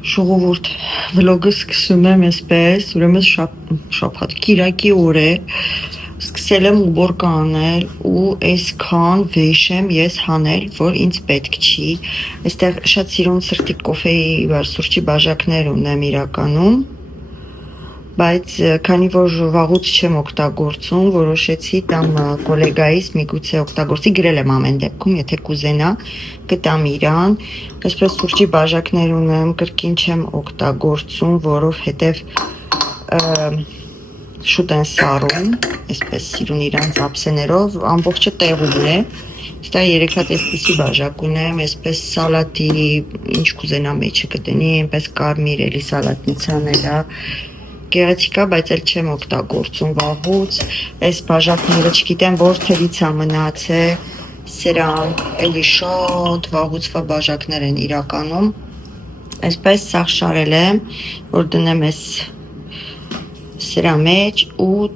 Ժողովուրդ վլոգը սկսում եմ այսպես, ուրեմն շաբաթ կիրակի օր է, սկսել եմ ուբոր կանել ու այսքան վեշ եմ ես հանել, որ ինձ պետք չի, այստեղ շատ սիրուն սրտի կոֆեի սուրճի բաժակներ ունեմ իրականում, բայց քանի որ վաղուց չեմ օգտագործում, որոշեցի տամ կոլեգայիս միգուցե օգտագործի, գրել եմ ամեն դեպքում, եթե կուզենա, գտամ իրան, այսպես սուրճի բաժակներ ունեմ, կրկին չեմ օգտագործում, որովհետև շուտ են սառում, այսպես սիրուն իրանց ափսեներով, ամբողջը տեղում է, այստեղ 3 հատ այսպիսի բաժակ ունեմ, այսպես սալատի, ինչ կուզենա մեջը կդնի, այնպես կարմիր էլի սալատնիցան էլա, գեղեցիկ է, բայց էլ չեմ օգտագործում վաղուց, այս բաժակները չգիտեմ որ թվից է մնացել, սրանք էլի շատ վաղուցվա բաժակներ են իրականում, այսպես սաղ շարել եմ, որ դնեմ այս սրա մեջ ու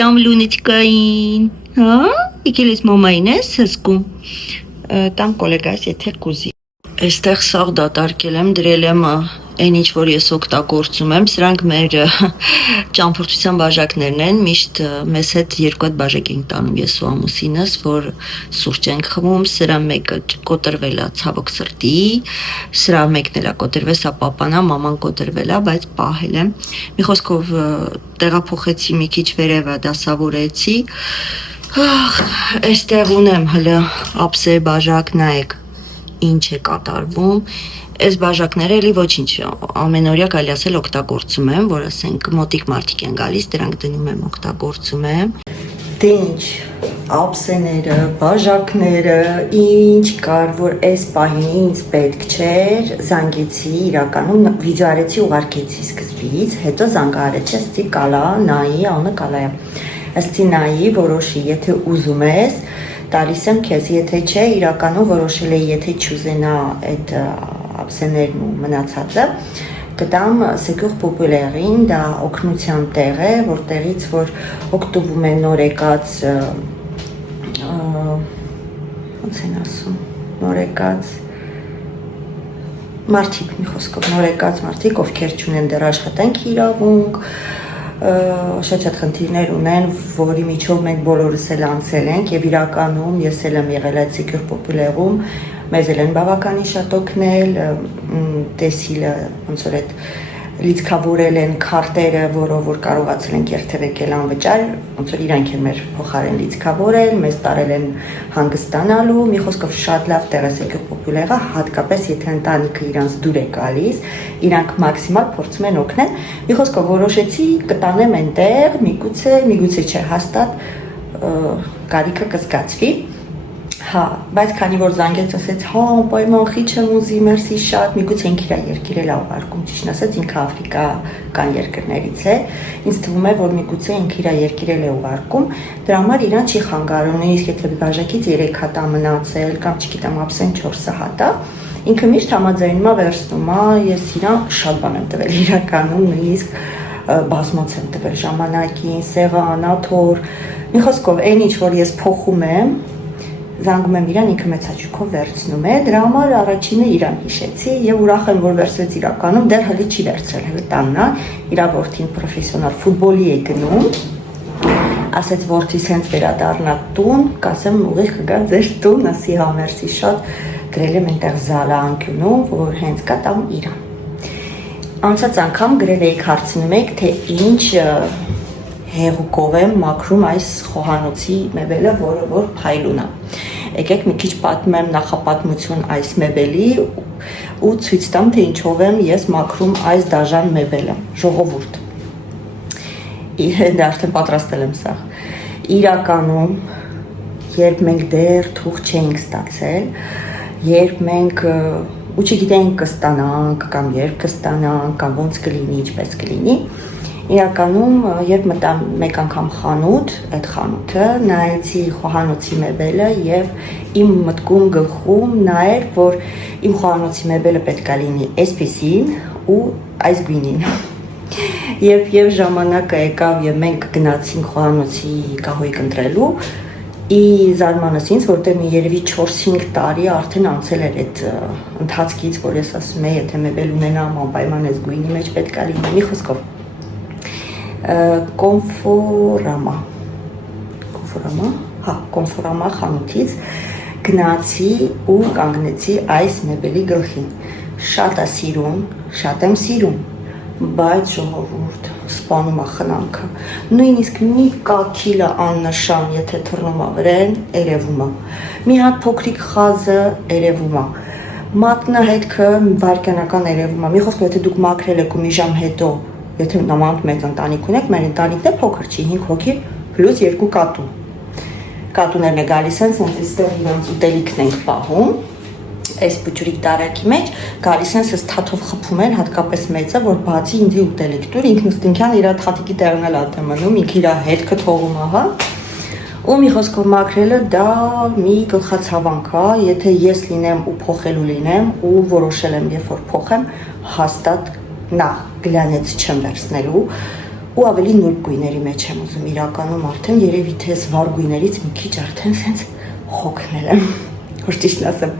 տամ լունեցկային, հա, եկել ես մամային ես հսկում, տամ կոլեգայս եթե կուզի, այստեղ սաղ դատարկել եմ, դրել եմ այն ինչ որ ես օգտագործում եմ, սրանք մեր ճամփորդության բաժակներն են, միշտ մեզ հետ 2 հատ բաժակ ենք տանում ես ու ամուսինս, որ սուրճ ենք խմում, սրա մեկը կոտրվել է ցավոք սրտի, սրա մեկն էլ է կոտրվել, սա պապանա, մաման կոտրվել է, բայց պահել եմ, մի խոսքով տեղափոխեցի մի քիչ վերևը, դասավորեցի, այստեղ ունեմ հլը ափսե բաժակ, նայեք ինչ է կատարվում, այս բաժակները էլի ոչինչ, ամենօրյա կարելի ասել օգտագործում եմ, որ ասենք մոտիկ մարդիկ են գալիս, դրանք դնում եմ, օգտագործում եմ, դե ինչ, ափսեները, բաժակները, ինչ կար, որ այս պահին ինձ պետք չէր, զանգեցի իրականում, վիդեո արեցի ուղարկեցի սկզբից, հետո զանգարեցի, ասեցի կալա, նայի, անունը կալա է, ասեցի նայի, որոշի, եթե ուզում ես, տալիս եմ քեզ, եթե չէ, իրականում որոշել էի, եթե չուզենա այդ ափսեներն ու մնացածը, կտամ Secours Populaire-ին, դա օգնության տեղ է, որտեղից որ օգտվում են նոր եկած, ոնց են ասում, նոր եկած մարդիկ, մի խոսքով, նոր եկած մարդիկ, ովքեր չունեն դեռ աշխատանքի իրավունք, շատ խնդիրներ ունեն, որի միջով մենք բոլորս էլ անցել ենք եւ իրականում ես էլ եմ եղել այդ Secours Populaire-ում, մեզ էլ են բավականին շատ օգնել, տեսիլը ոնց որ այդ լիցքավորել են քարտերը, որով որ կարողացել ենք երթևեկել անվճար, ոնց որ իրանք են մեր փոխարեն լիցքավորել, մեզ տարել են հանգստանալու, մի խոսքով շատ լավ տեղ է Secours Populaire-ը, հատկապես եթե ընտանիքը իրանց դուր է գալիս, իրանք մաքսիմալ փորձում են օգնել, մի խոսքով որոշեցի կտանեմ այնտեղ, միգուցե չէ, հաստատ կարիքը կզգացվի, հա, բայց քանի որ զանգեց ասեց, հա, պայման խի չեմ ուզի, մերսի շատ, միգուցե ինք իր երկիր էլ ուղարկում, ճիշտ ասած ինքը աֆրիկական երկրներից է, ինձ թվում է, որ միգուցե ինք իր երկիր էլ է ուղարկում, դրա համար իրան չի խանգարում, իսկ եթե բաժակից 3 հատ է մնացել, կամ չգիտեմ, ափսեն 4 հատ է, ինքը միշտ համաձայնում է վերցնում է, ես իրան շատ բան եմ տվել իրականում, նույնիսկ բազմոց եմ տվել ժամանակին, սեղան, աթոռ, մի խոսքով այն ինչ որ ես փոխում եմ, զանգում եմ իրան, ինքը մեծ հաճույքով վերցնում է, դրա համար առաջինը իրան հիշեցի եւ ուրախ եմ որ վերցրեց իրականում, դեռ հələ չի վերցրել, հələ տանն է, իր որդին պրոֆեսիոնալ ֆուտբոլի է գնում, ասեց որդիս հենց վերադառնա տուն, կասեմ ուղիղ կգա ձեր տուն, ասի հա մերսի շատ, գրել եմ այնտեղ զալա անկյունում, որ հենց կա տամ իրան։ Անցած անգամ գրել էիք հարցնում եք, թե ինչ հեղուկով եմ մաքրում այս խոհանոցի մեբելը, որը որ փայլուն է։ Եկեք մի քիչ պատմեմ նախապատմություն այս մեբելի ու ցույց տամ, թե ինչով եմ ես մաքրում այս դաժան մեբելը։ Ժողովուրդ։ Դա արդեն պատրաստել եմ սա։ Իրականում, երբ մենք դեռ թուղ չէինք ստացել, երբ մենք ու չգիտենք կստանանք կամ երբ կստանանք կամ ոնց կլինի, ինչպես կլինի, իրականում երբ մտա մեկ անգամ խանութ, այդ խանութը նայեցի խոհանոցի մեբելը եւ իմ մտքում գլխում նայեր, որ իմ խոհանոցի մեբելը պետք է լինի այսպեսին ու այս գույնին։ Երբ ժամանակը եկավ եւ մենք գնացինք խոհանոցի կահույք ընտրելու, զարմանս ինձ, որտեղ մի երևի 4-5 տարի արդեն անցել էր այդ ընթացքից, որ ես ասում եմ, եթե մեբել ունենամ անպայման այս գույնի մեջ պետք է լինի, մի խոսքով Կոնֆորամա խանութից գնացի ու կանգնեցի այս մեբելի գլխին, շատ է սիրում, շատ եմ սիրում, բայց ժողովուրդ սպանում է խնամքը, նույնիսկ մի կաթիլը աննշան, եթե թռնում է վրան, երևում է, մի հատ փոքրիկ խազը երևում է, մատնահետքը վայրկենական երևում է, մի խոսքով եթե դուք մաքրել եք ու մի ժամ հետո, եթե նման մեծ ընտանիք ունեք, մեր ընտանիքն է փոքր չի, 5 հոգի պլյուս 2 կատու, կատուներն է գալիս են, սենց այստեղ իրանց ուտելիքն ենք պահում, այս բջուրիկ տարակի մեջ գալիս են սս թաթով խփում են, հատկապես մեծը, որ բացի ինձի ուտելիք տուր, ինքնստինքյան իր թաթիկի տեղն էլ ատ է մնում, ինք իր հետքը թողում ահա, ու մի խոսքով մաքրելը դա մի գլխացավանք է, եթե ես լինեմ ու փոխելու լինեմ ու որոշել եմ երբ որ փոխեմ, հաստատ նախ գլանից չեմ վերցնելու ու ավելի նուրբ գույների մեջ եմ ուզում իրականում արդեն երևի թե վառ գույներից մի քիչ արդեն սենց հոգնել եմ, որ ճիշտն ասեմ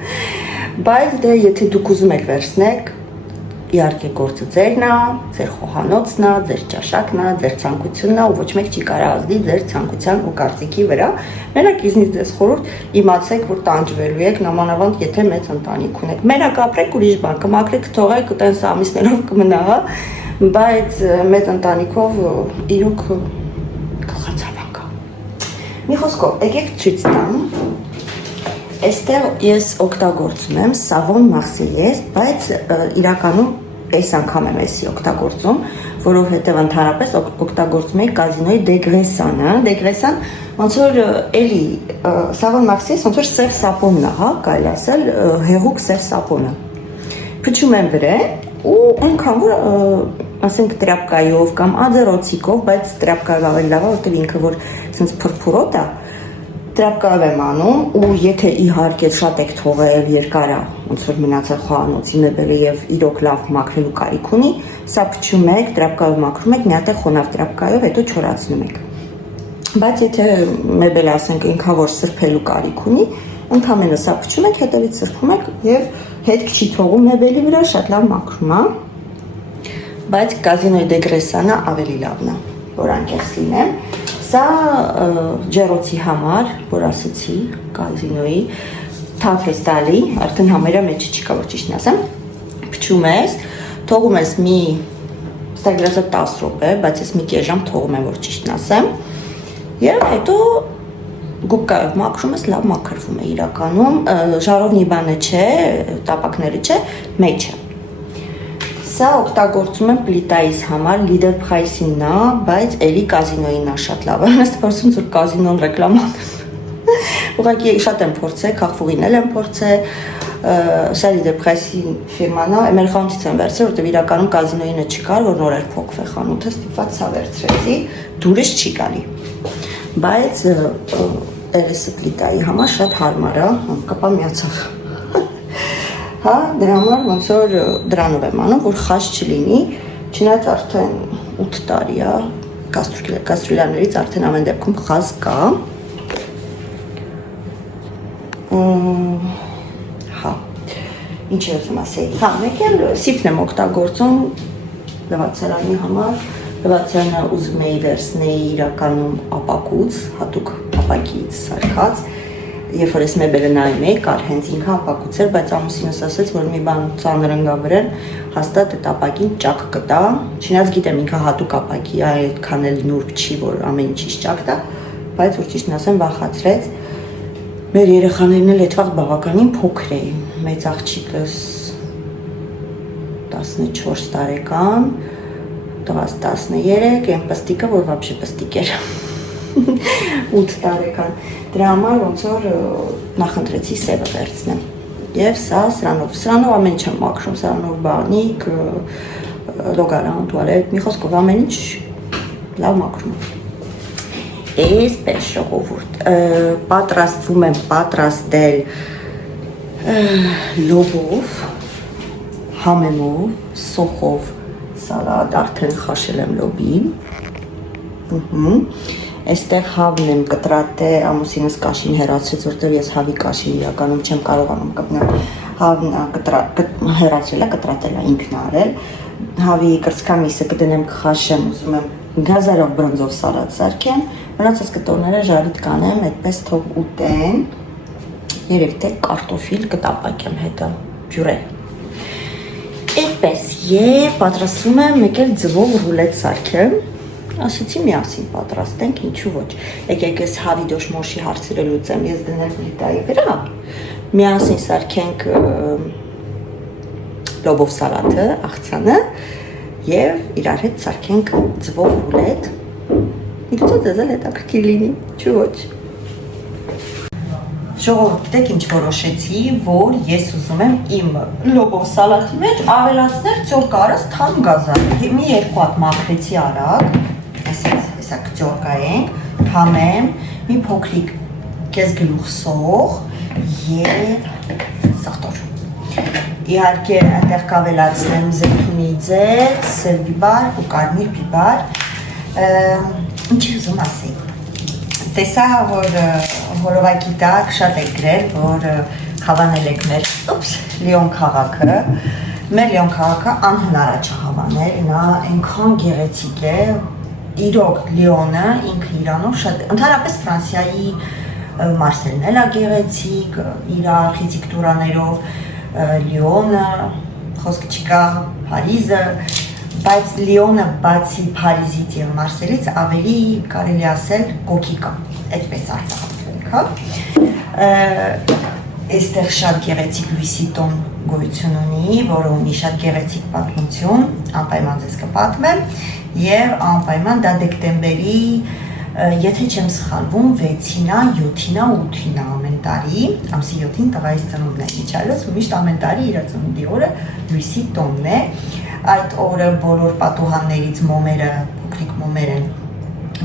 Բայց դե եթե դուք ուզում եք վերցնեք, իհարկե գործը ձերն է, ձեր խոհանոցն է, ձեր ճաշակն է, ձեր ցանկությունն է ու ոչ մեկ չի կարող ազդի ձեր ցանկության ու կարծիքի վրա։ Մենակ իզնից ձեզ խորհուրդ իմացեք, որ տանջվելու եք, նամանավանդ եթե մեծ ընտանիք ունեք։ Մենակ ապրեք ուրիշ բան, կմաքրեք, թողեք, տենց ամիսներով կմնա, հա, բայց մեծ ընտանիքով իրոք գլխացավանք է։ Մի խոսքով, եկեք ցույց տամ Այստեղ ես օգտագործում եմ Savon Marseillaise, բայց իրականում այս անգամ եմ էսի օգտագործում, որովհետև ընդհանրապես օգտագործում եմ Casino-ի Degressane, Degressane ոնց որ էլի Savon Marseillaise ոնց որ սև սապոնն է, հա, կարելի ասել հեղուկ սև սապոնը։ Փչում եմ վրան ու այնքան որ ասենք տրապկայով կամ աձերոցիկով, բայց տրապկայով ավելի լավ է, որտեղ ինքը որ sense փրփուրոտ է Տրապկայով եմ անում ու եթե իհարկե շատ եք թողել երկար է, ոնց որ մնացել խոհանոցի մեբելը եւ իրոք լավ մաքրելու կարիք ունի, սա փչում եք, տրապկայով մաքրում եք, մի հատ խոնավ տրապկայով, հետո չորացնում եք։ Բայց եթե մեբելը ասենք ինքան որ սրբելու կարիք ունի, ընդհանրապես սա փչում եք, հետևից սրբում եք եւ հետք չի թողում մեբելի վրա, շատ լավ մաքրում է։ Բայց Casino-ի Degressane-ը ավելի լավն է, որ անկեղծ լինեմ։ Սա ջերոցի համար, որ ասեցի, Casino-ի, թաֆ ես տալի, արդեն համերա մեջի չկա, որ ճիշտն ասեմ, փչում ես, թողում ես մի, ստեղ գրած է 10 րոպե, բայց ես մի կես ժամ թողում եմ, որ ճիշտն ասեմ, եւ հետո գուբկայով մաքրում ես, լավ մաքրվում է իրականում, ժարովնի բանը չէ, տապակները չէ, մեջը։ Սա օգտագործում եմ պլիտայիս համար, Lidl Price-ինն է, բայց էլի Casino-ինն է շատ լավ։ Հենց փորձում որ Casino-ն ռեկլաման։ Ուղղակի շատ եմ փորձել, քաղցուղին էլ եմ փորձել, սա Lidl Price-ի ֆիրման է, մեր խանութից եմ վերցրել, որտեղ իրականում Casino-ինը չկար, որ նոր էր փոքվել խանութը, ստիպված սա վերցրեցի, դուրս չի գալի։ Բայց LS պլիտայի համար շատ հարմար է, կապա միացավ։ Հա, դրա համար ոնց որ դրանով եմ անում, որ խազ չլինի, չնայած արդեն 8 տարի է, կաստրուլաներից արդեն ամեն դեպքում խազ կա։ Հա, ինչ եմ ասել, հա, մեկ էլ սիֆն եմ օգտագործում լվացարանի համար, լվացարանը ուզում էի վերցնել իրականում ապակուց, հատուկ ապակից սարքած, Երբ որ ես մեբելը նայում էի, կար հենց ինքը ապակուց էր, բայց ամուսինս ասեց, որ մի բան ծանր ընկա վրան, հաստատ այդ ապակին ճակ կտա, չնայած գիտեմ ինքը հատուկ ապակի է, այդքան էլ նուրբ չի, որ ամեն ինչից ճակ տա, բայց որ ճիշտն ասեմ, վախացրեց։ Մեր երեխաներն էլ այդ վաղ բավականին փոքր էին, մեծ աղջիկս 14 տարեկան, տղաս 13, այն պստիկը, որ вообще պստիկ էր 8 տարեկան, դրա համար ոնց որ նախընտրեցի սևը վերցնեմ եւ սա սրանով ամեն ինչ եմ մաքրում, սրանով բանիկ, լոգարան, տուալետ, մի խոսքով ամեն ինչ լավ մաքրում եմ։ Այսպես ժողովուրդ, պատրաստվում եմ պատրաստել լոբով, համեմով, սոխով սալատ, արդեն խաշել եմ լոբին, Այստեղ հավն եմ կտրատե, ամուսինս կաշին հեռացրեց, որտեղ ես հավի կաշի իրականում չեմ կարողանում կպնել։ Հավն հեռացրել է, կտրատել է ինքն արել։ Հավի կրծքամիսը կդնեմ կխաշեմ, ուզում եմ գազարով բրնձով սալատ սարքեմ, մնացած կտորները ժարիտ կանեմ, այդպես թող ուտեն։ Երեք թե կարտոֆիլ կտապակեմ հետը ջուրե։ Այդպես եւ պատրաստում եմ մեկ էլ ձվով ռուլետ սարքեմ։ Ասացի միասին պատրաստենք, ինչու ոչ։ Եկեք ես հավի դոշմոշի հարցերը լուծեմ, ես դնել պլիտայի վրա։ Միասին սարքենք լոբով սալատը, աղցանը եւ իրար հետ սարքենք ձվով ռուլետ։ Իդու ձեզ էլ հետաքրքիր լինի, ինչու ոչ։ Ժողովուրդ, գիտեք ինչ որոշեցի, որ ես ուզում եմ իմ լոբով սալատի մեջ ավելացնել ծորկարս թամ գազար։ Մի երկու հատ մաքրեցի արագ, հեսա կծորկայենք, թամեմ, մի փոքրիկ կես գլուխ սող և սաղտոր։ Իհարկե այնտեղ կավելացնեմ զեյթունի ձեթ, սև բիբար ու կարմիր բիբար։ Ինչի ուզում ասեի։ Տեսա, որ հորովակի տակ շատ եք գրել, որ հավանել եք մեր Լիոն քաղաքը։ Մեր Լիոն քաղաքը անհնար է չհավանել, նա այնքան գեղեցիկ է, իրոք Լիոնը ինքը իրանով շատ, ընդհանրապես Ֆրանսիայի Մարսելն էլ է գեղեցիկ, իր արխիտեկտուրաներով, Լիոնը, խոսք չկա, Փարիզը, բայց Լիոնը բացի Փարիզից և Մարսելից ավելի կարելի ասել կոքի կա, այդպես արտահայտվենք, հա։ Այստեղ շատ գեղեցիկ Լուիսիտոն գոյություն ունի, որը ունի շատ գեղեցիկ պատմություն, անպայման ձեզ կպատմեմ, և անպայման դա դեկտեմբերի, եթե չեմ սխալվում, 6-ին, 7-ին, 8-ին ամեն տարի, ամսի 7-ին տղայիս ծնունդն է, ինչ այլոց, ու միշտ ամեն տարի իր ծնունդի օրը Լուիսիտոնն է, այդ օրը բոլոր պատուհաններից մոմերը, փոքրիկ մոմեր են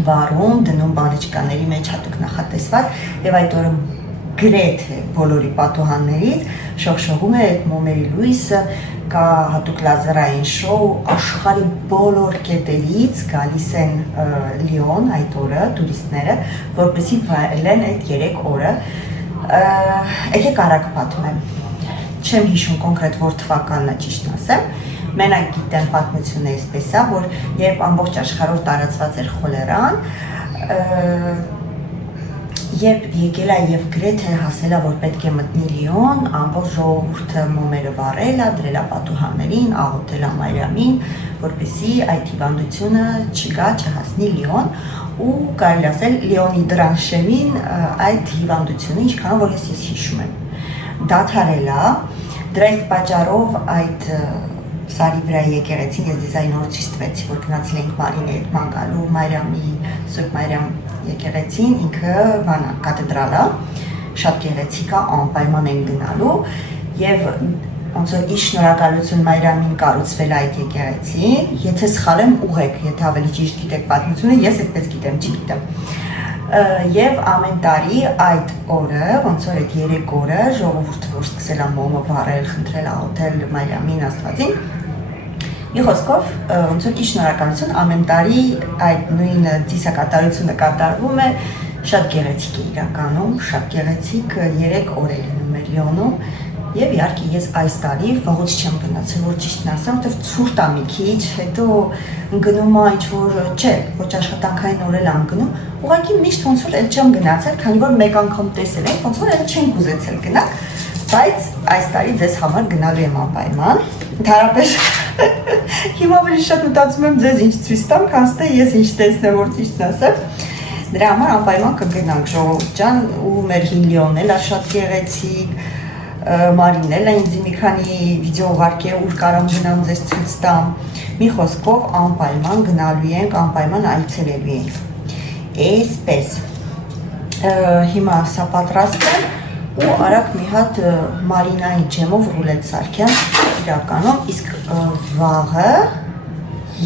վառում, դնում բանջարների մեջ հատուկ նախատեսված եւ այդ օրը գրեթե բոլորի պատուհաններից շողշողում է այդ մոմերի լույսը, կա հատուկ լազերային շոու, աշխարհի բոլոր կետերից գալիս են Լիոն այդ օրը տուրիստները, որպեսզի վայելեն այդ 3 օրը։ Եկեք արագ պատմեմ։ Չեմ հիշում կոնկրետ որ թվականն է ճիշտ ասեմ։ Մենակ գիտեմ պատմությունը այսպես է, որ երբ ամբողջ աշխարհով տարածված էր խոլերան, երբ եկել է եւ գրեթե հասել է, որ պետք է մտնի Լիոն, ամբողջ ժողովուրդը մոմերը վառել է, դրել է պատուհաններին, աղոթել է Մարիամին, որպեսզի այդ հիվանդությունը չգա, չհասնի Լիոն, ու կարելի ասել Լիոնի դրան շեմին այդ հիվանդությունը, ինչքան որ ես հիշում եմ, դադարել է, դրա պատճառով այդ Սարի վրա եկեղեցին ես դիզայնորը ցույց տվեցի, որ գնացել ենք Մարինի հետ ման գալու, Մարիամի, Սուրբ Մարիամ եկեղեցին, ինքը բանա կաթեդրալը, շատ գեղեցիկ է, անպայման են գնալու եւ ոնց որ ի շնորհակալություն Մարիամին կառուցվել այդ եկեղեցին, եթե սխալ եմ ուղեք, եթե ավելի ճիշտ գիտեք պատմությունը, ես այդպես գիտեմ, չգիտեմ։ Եվ ամեն տարի այդ օրը, ոնց որ այդ 3 օրը ժողովուրդը որ սկսել է մոմը վառել, խնդրել աղոթել Մարիամին Աստվածին, մի խոսքով ոնց որ ի շնորհակալություն ամեն տարի այդ նույն ծիսակատարությունը կատարվում է, շատ գեղեցիկ է իրականում, շատ գեղեցիկ 3 օր է լինում մեր Լիոնում, եւ իհարկե ես այս տարի վաղուց չեմ գնացել, որ ճիշտն ասեմ, որտեվ ցուրտ է մի քիչ, հետո գնում է ինչ որ չէ, ոչ աշխատանքային օրել եմ գնում, ուղղակի միշտ ոնց որ էլ չեմ գնացել, քանի որ մեկ անգամ տեսել եմ, ոնց որ էլ չենք ուզեցել գնալ, բայց այս տարի ձեզ համար գնալու եմ անպայման, ընդհանրապես հիմա ավելի շատ մտածում եմ ձեզ ինչ ցույց տամ, քան թե ես ինչ տեսնեմ, որ ճիշտն ասեմ, դրա համար անպայման կգնանք ժողովուրդ ջան, ու մեր հին Լիոնն էլ է շատ գեղեցիկ, Մարինն էլ է ինձ մի քանի վիդեո ուղարկել, ուր կարամ գնամ ձեզ ցույց տամ, մի խոսքով անպայման գնալու ենք, անպայման այցելելու ենք, այսպես, հիմա սա պատրաստեմ, ու արագ մի հատ մարինայի ջեմով ռուլետ սարքեմ իրականում, իսկ վաղը,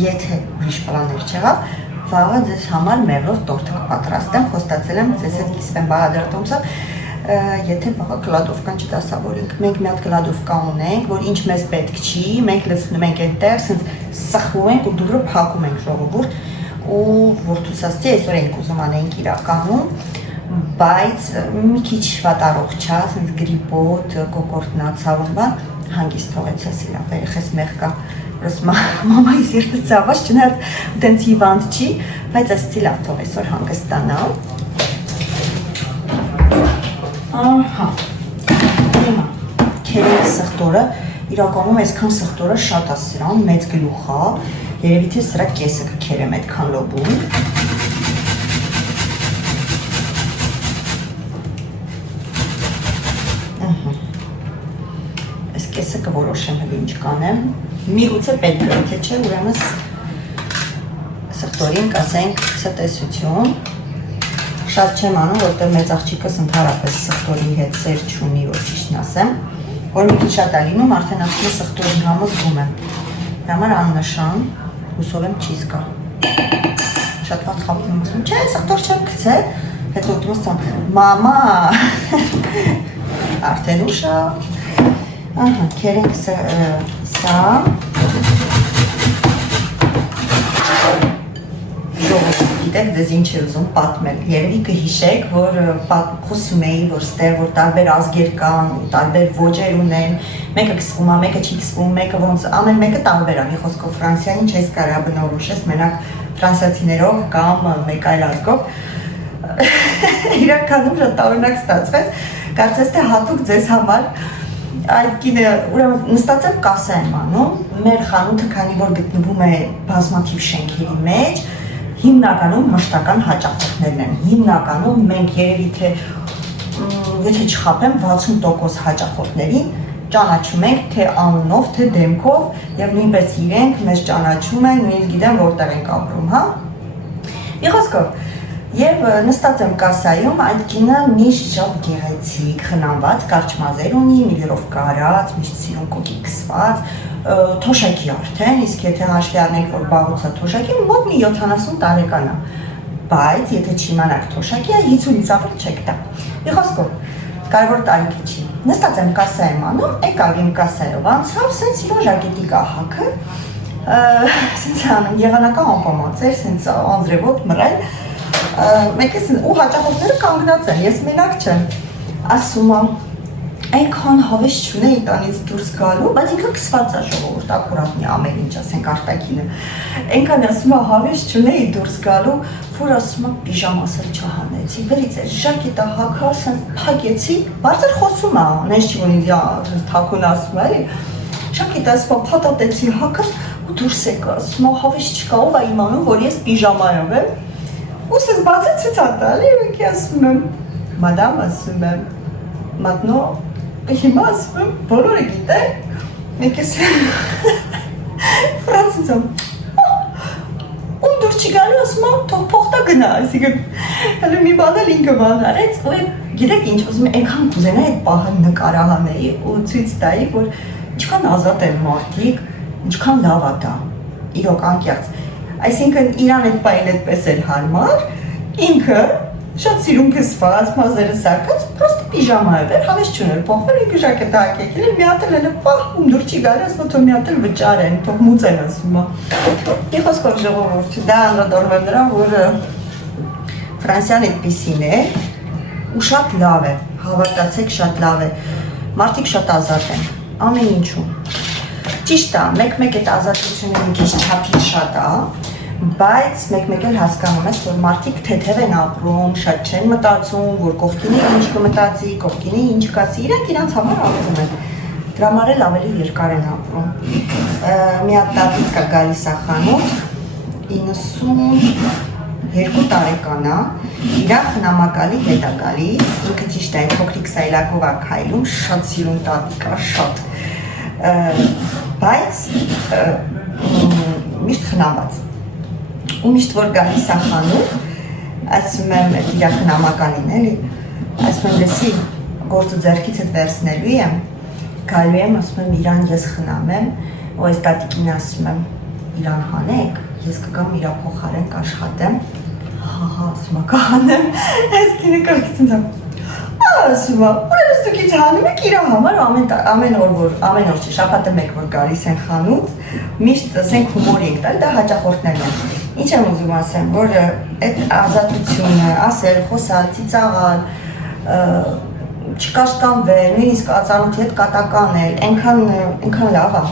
եթե ուրիշ պլաներ չեղավ, վաղը ձեզ համար մեղրով տորթ կպատրաստեմ, խոստացել եմ ձեզ հետ կիսվեմ Բաղադար Տոմսով, եթե վաղը կլադովկան չդասավորենք, մենք մի հատ կլադովկա ունենք, որ ինչ մեզ պետք չի, մենք լցնում ենք այդտեղ, սենց սխվում ենք ու դուրը փակում ենք ժողովուրդ, ու որդուս ասացի այսօր ենք ուզում անենք իրականում, բայց մի քիչ վատառող չա, ասենց գրիպոտ, կոկորտնացավ, բան, հանգիստ թողեցա սիլավ, երեխես մեղկա, որս մամայի սիրտը ծավաց, չնայած դենց հիվանդ չի, բայց ասացի լավ թող այսօր հանգստանալ։ Ահա, հիմա, քերերի սխտորը, իրականում այսքան սխտորը շատ է սրան, մեծ գլուխ է, երևի թե սրա կեսը կքերեմ այդքան լոբուն։ Այս կեսը կորոշեմ հələ ինչ կանեմ։ Միգուցե պետք է, թե չէ, ուրեմն սխտորին կասենք ցտեսություն։ Շատ չեմ անում, որտեղ մեծ աղջիկս ընդհանրապես սխտորի հետ սեր չունի, որ ճիշտն ասեմ, որ մի քիչ շատ է լինում, արդեն ասում է սխտորի համը զգում եմ։ Դա համար աննշան, հուսով եմ չի զգա։ Շատ վատ խաբում եմ ասում, չէ, սխտոր չեմ գցել, հետո ուտում ասում, մամա, արդեն ուշ է։ Ահա, քերենք սա։ Գիտեք, դες ինչ է ուզում պատմել, երևի կհիշեք, որ խոսում էի, որ ստեղ, որ տարբեր ազգեր կան, տարբեր ոճեր ունեն, մեկը կսվում է, մեկը չի կսվում, մեկը ոնց, ամեն մեկը տարբեր է, մի խոսքով Ֆրանսիային չես կարա բնորոշես, մենակ ֆրանսիացիներով կամ մեկ այլ ազգով, իրականում շատ տարօրինակ ստացվեց, կարծես թե հատուկ ձեզ համար, այդ կինը, ուրեմն նստած եմ կասա եմ անում, մեր խանութը քանի որ գտնվում է բազմաթիվ շենքերի մեջ, հիմնականում մշտական հաճախորդներն են, հիմնականում մենք երևի թե, եթե չխապեմ, 60% հաճախորդներին ճանաչում ենք թե անունով, թե դեմքով և նույնպես իրենք մեզ ճանաչում են, նույնիսկ գիտեն որտեղ ենք ապրում, հա։ Մի խոսքով, և նստած եմ կասայում, այդ կինը միշտ շատ գեղեցիկ, խնամված, կարճ մազեր ունի, միլիռով կարած, միշտ սիրուն կոկի կսված, թոշակի արդեն, իսկ եթե հաշվի առնենք, որ բաղուց է թոշակի, մոտ մի 70 տարեկան է, բայց եթե չիմանաք թոշակի է, 50-ից ավել չեք տա։ Մի խոսքով, կարևոր տարիքի չի։ Նստած եմ կասա եմ անում, եկավ իմ կասայով անցավ, սենց իրոն ժակետի կահակը, սենց անում եղանական ամպամած էր, սենց անձրևոտ մռայլ, մեկես ու հաճախորդները կանգնած են, ես մենակ չեմ, ասում եմ, այնքան հավես չունեի տանից դուրս գալու, բայց ինքը կսված է ժողովուրդ, ակուրատնի ամեն ինչ, ասենք արտակինը, այնքան ասում է հավես չունեի դուրս գալու, որ ասում է պիժամասը չհանեցի, վերից էր ժակետը հագա, ասենց փակեցի, բարձր խոսում է, նես չի որ ինձ թաքուն ասում է, էլի, ժակետը ասում է փաթաթեցի հագած ու դուրս եկա, ասում է հավես չկա, ով է իմանում, որ ես պիժամայով եմ, ուսս բացեց ցույց տալի, եկի ասում եմ, մադամ ասում եմ, մատնո հիմա ասում եմ, բոլորը գիտեն, մեկես ֆրանսիցում, ում դուր չի գալու, ասում եմ, թող փոխտա գնա, այսինքն, հələ մի բան էլ ինքը բան արեց, ու գիտեք ինչ, ուզում եմ, այնքան կուզենա այդ պահը նկարահանեի ու ցույց տայի, որ ինչքան ազատ են մարդիկ, ինչքան լավ է դա, իրոք անկեղծ, այսինքն իրան այդ պահին այդպես էր հարմար, ինքը շատ սիրուն կսված, մազերը սարկած, պրոստը պիժամայով էր, հավես չուներ, փոխվել ինքը ժակետը հագեկել էր, մի հատ էլ պահ, ում դուր չի գալի, ասում թող մի հատ էլ վճար են, թող մուծ են ասում է։ Մի խոսքով ժողովուրդ, դա անդրադառնալով նրան, որ Ֆրանսիան այդպիսին է, ու շատ լավ է, հավատացեք շատ լավ է, մարդիկ շատ ազատ են, ամեն ինչում։ Ճիշտ է, մեկ-մեկ այդ ազատությունը մի քիչ չափից շատ է, բայց մեկ-մեկ էլ հասկանում ես, որ մարդիկ թեթև են ապրում, շատ չեն մտածում, որ կողքինը ինչ կմտածի, կողքինը ինչ կասի, իրենք իրանց համար ապրում են, դրա համար էլ ավելի երկար են ապրում։ Մի հատ տատիկ կա գալիս է խանութ, 92 տարեկան է, իրան խնամակալի հետ է գալիս, ինքը ճիշտ է, փոքրիկ սայլակով է քայլում, շատ սիրուն տատիկ է, շատ, բայց միշտ խնամված։ Ու միշտ որ գալիս է խանութ, ասում եմ իրա խնամականին էլի, ասում եմ լսի, գործը ձեռքից հետ վերցնելու եմ, գալու եմ, ասում եմ իրան ես խնամեմ, ու այս տատիկին ասում եմ իրան հանեք, ես կգամ իրա փոխարեն կաշխատեմ, հա, ասում եմ կհանեմ, այս կինը կրկից ինձ եմ, ասում եմ, ուրեմն ստուգից հանում եք իր համար ամեն օր չի, շաբաթը մեկ որ գալիս են խանութ, միշտ ասենք հումոր ենք տալ, դա հաճախորդներն են։ Ինչ եմ ուզում ասեմ, որ այդ ազատությունը, ասել, խոսալ, ծիծաղալ, չկաշկանվել, նույնիսկ ածանոթի հետ կատականել, այնքան լավ է։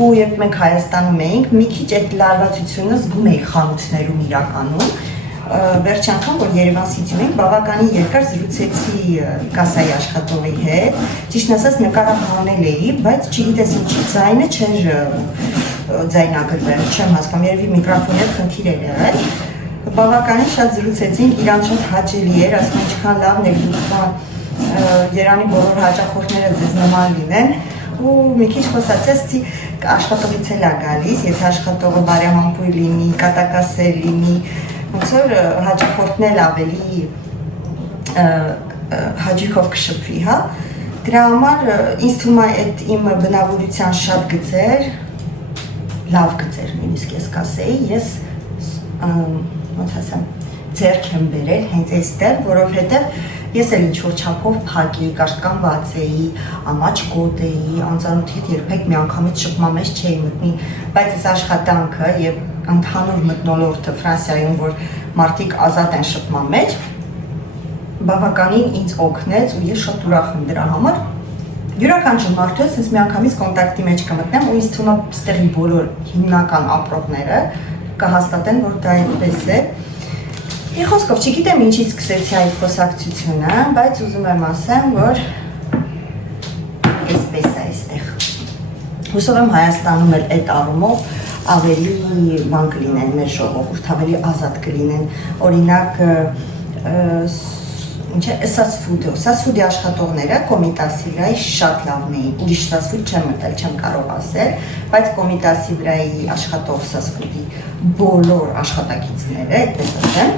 Ու երբ մենք Հայաստանում էինք, մի քիչ այդ լարվածությունը զգում էի խանութներում իրականում։ Վերջի անգամ, որ Երևան City-ում էինք, բավականին երկար զրուցեցի կասայի աշխատողի հետ, ճիշտն ասած նկարահանել էի, բայց չգիտես ինչի ձայնը չէր ձայնագրվել, չեմ հասկանում, երևի միկրոֆոնի հետ խնդիր էր եղել։ Բավականին շատ զրուցեցինք, իրան շատ հաճելի էր, ասում ինչքան լավն եք դուք Երանի բոլոր հաճախորդները ձեզ նման լինեն, ու մի քիչ խոսացեցի աշխատողից էլ է գալիս, եթե աշխատողը բարեմաբույր լինի, կատակասեր լինի, ոնց որ հաճախորդն էլ ավելի հաճույքով կշփվի, հա։ Դրա համար ինձ թվում է այդ իմ բնավորության շատ գծեր, լավ գծեր, նույնիսկ ես կասեի, ես ոնց ասեմ, ձեռք եմ բերել հենց այստեղ, որովհետև ես էլ ինչ-որ չափով փակ էի, կաշկանված էի, ամաչկոտ էի, անծանոթի հետ երբեք միանգամից շփման մեջ չէի մտնի, բայց այս աշխատանքը եւ ընդհանուր մթնոլորտը Ֆրանսիայում, որ մարդիկ ազատ են շփման մեջ, բավականին ինձ օգնեց ու ես շատ ուրախ եմ դրա համար։ Յուրաքանչյուր մարդու հետ sense միանգամից կոնտակտի մեջ կմտնեմ ու ինձ թվում է ստեղի բոլոր հիմնական ապրողները կհաստատեն, որ դա այդպես է։ Մի խոսքով չգիտեմ ինչից սկսեցի այդ խոսակցությունը, բայց ուզում եմ ասեմ, որ այսպես է այստեղ։ Հուսով եմ Հայաստանում էլ այդ առումով ավելի բան կլինեն մեր ժողովուրդ, ավելի ազատ կլինեն, օրինակ սասֆուդի աշխատողները Կոմիտասի վրայի շատ լավն էին, ուրիշ սասֆուդ չեմ մտել, չեմ կարող ասել, բայց Կոմիտասի վրայի աշխատող սասֆուդի բոլոր աշխատակիցները, այդպես ասեմ,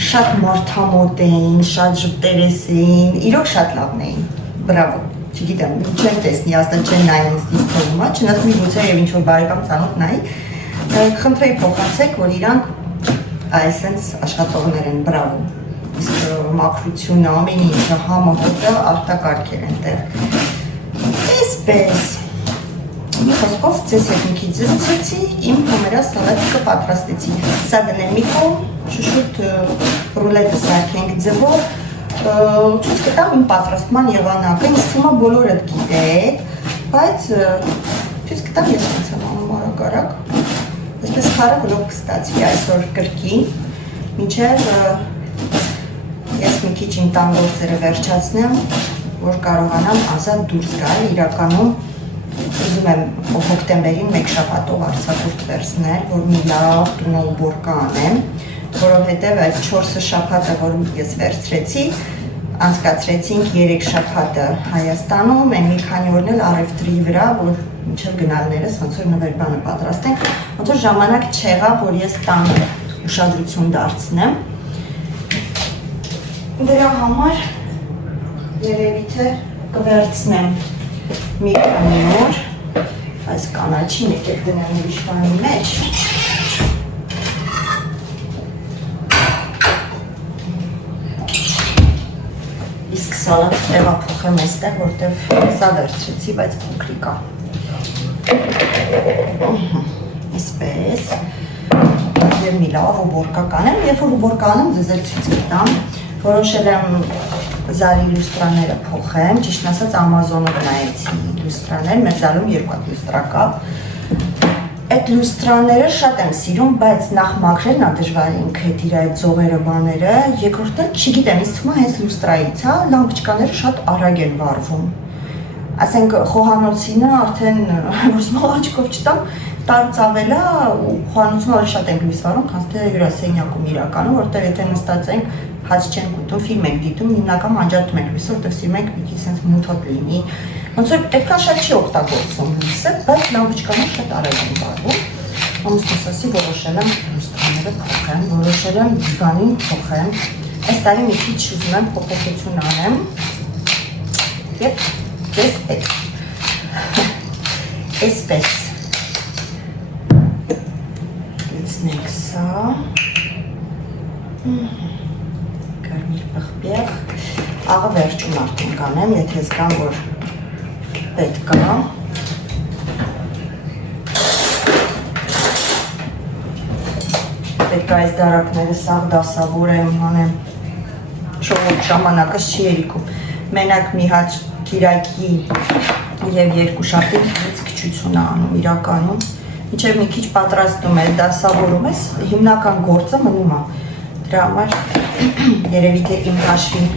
շատ մարդամոտ էին, շատ ժպտերես էին, իրոք շատ լավն էին, բրավո, չգիտեմ, չեմ տեսնի, աստան չեն նայի ինձ թվում է, չնայած մի գուցե եւ ինչ-որ բարեկամ ծանոթ նայի, խնդրեի փոխանցեք, որ իրանք այսպես աշխատողներ են, բրավո, իսկ մաքրությունը, ամեն ինչը, համը, հոտը արտակարգեր են տեղ, այսպես, մի խոսքով ձեզ հետ մի քիչ զրուցեցի, իմ հոմերա սալատիկը պատրաստեցի, սա դնեմ մի կողմ, շուշուտ ռուլետը սարքենք ձևով, ցույց կտամ իմ պատրաստման եղանակը, ինձ թվում է բոլորը գիտեք, բայց ցույց կտամ ես ոնց եմ անում արագ-արագ, այսպես քարը բլոկ կստացվի այսօր կրկին, մինչև ես մի քիչ իմ տան գործերը վերջացնեմ, որ կարողանամ ազատ դուրս գալ, իրականում ուզում եմ հոկտեմբերին մեկ շաբաթով արձակուրդ վերցնել, որ մի լավ տունոուբորկա անեմ, որովհետև այդ 4 շաբաթը, որ ես վերցրեցի, անցկացրեցինք 3 շաբաթը Հայաստանում, այն մի քանի օրն էլ առևտրի վրա, որ մինչև գնալներս ոնց որ նվերբանը պատրաստենք, ոնց որ ժամանակ չեղավ, որ ես տան ուշադրություն դարձնեմ։ Դրա համար երևի թե կվերցնեմ մի քանի օր, այս կանաչին եկեք դնեմ ուրիշ բանի մեջ։ Իսկ սալատ տեղափոխեմ այստեղ, որտեղ սա վերցրեցի, բայց փոքրիկ է։ Այսպես։ Եվ մի լավ ուբորկա կանեմ, երբ որ ուբորկա անեմ, ձեզ էլ ցույց կտամ, որոշել եմ Զարի լյուստրաները փոխեմ, ճիշտ ասած Ամազոնով նայեցի լյուստրաներ, մեծալում 2 հատ լյուստրա կա։ Այդ լյուստրաները շատ եմ սիրում, բայց նախ մաքրելն է դժվար ինքը հետ իր այդ ձողերը բաները, երկրորդն չգիտեմ, ինձ թվում է հենց լյուստրայից, հա, լամպոչկաները շատ արագ են վառվում։ Ասենք խոհանոցինը արդեն որ սմաղաճկով չտամ, տարուց ավել է ու խոհանոցում ավելի շատ ենք լույս վառում, քան թե հյուրասենյակում իրականում, որտեղ եթե նստած ենք հաց չենք ուտում, ֆիլմ ենք դիտում, հիմնական անջատում ենք լույսը, որտեղ սիրում ենք մի քիչ sense մութոտ լինի։ Ոնց որ այդքան շատ չի օգտագործվում լույսը, բայց լամպոչկաները շատ արագ են վառվում։ Ամուսնուս ասի որոշել եմ լուստրաները փոխեմ, որոշել եմ դիվանին փոխեմ։ Այս տարի մի քիչ ուզում եմ փոփոխություն անեմ։ Եվ ձեզ հետ։ Այսպես։ Լցնենք սա։ Կարմիր պղպեղ, աղը վերջում արդեն կանեմ, եթե զգամ, որ պետք է։ Պետք է այս դարակները սաղ դասավորեմ, հանեմ, շողոտ ժամանակս չի երիքում։ Մենակ մի հաց կիրակի և երկու շաբաթից քչություն է անում իրականում։ Մինչև մի քիչ պատրաստում ես, դասավորում ես, հիմնական գործը մնում է։ Դրա համար երևի թե իմ հաշվին